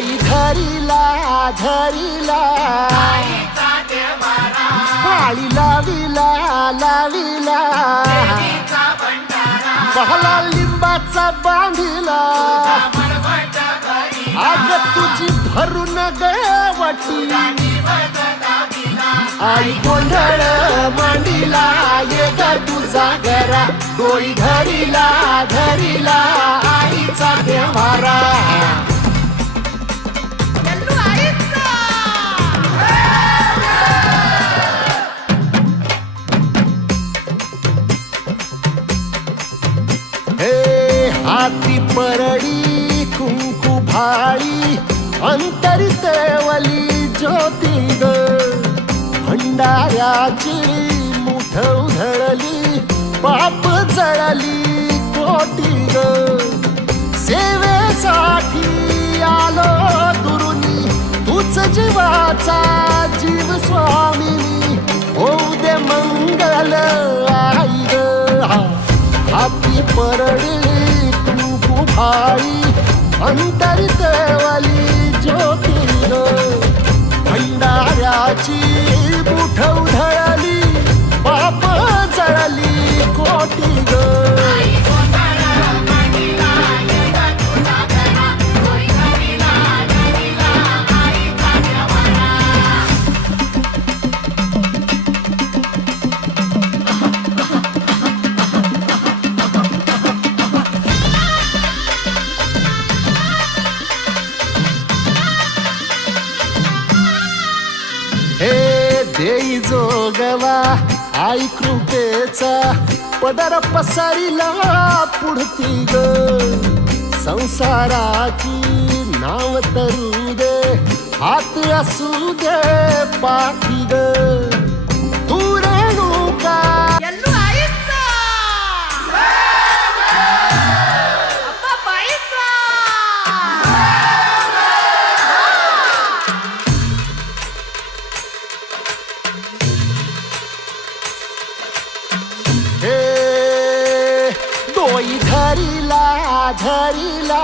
डोई धरिला धरिला पाळी लाविला लाविला पहला लिंबाचा बांधिला आग तुझी भरून गवटी आई गोंधळ मांडीला ये ग तुझा घरा डोई धरिला धरिला आईचा देवारा हाती परडी कुंकू भाळी अंतरितवली ज्योती ग भंडाऱ्याची मुठ उधळली पाप जळली कोटी ग सेवेसाठी आलो दुरुनी तूच जीवाचा जीव स्वामिनी होऊ दे मंगल आई ग हाती परडी भाई अंतरितवली ज्योती ग भंडाऱ्याची मुठ उधळली पाप जळली कोटी ग देई जोगवा आई कृपेचा पदर पसरिला पुढती ग संसाराची नाव तरू दे हात असू दे पाठी ग तू रेणुका डोई धरिला धरिला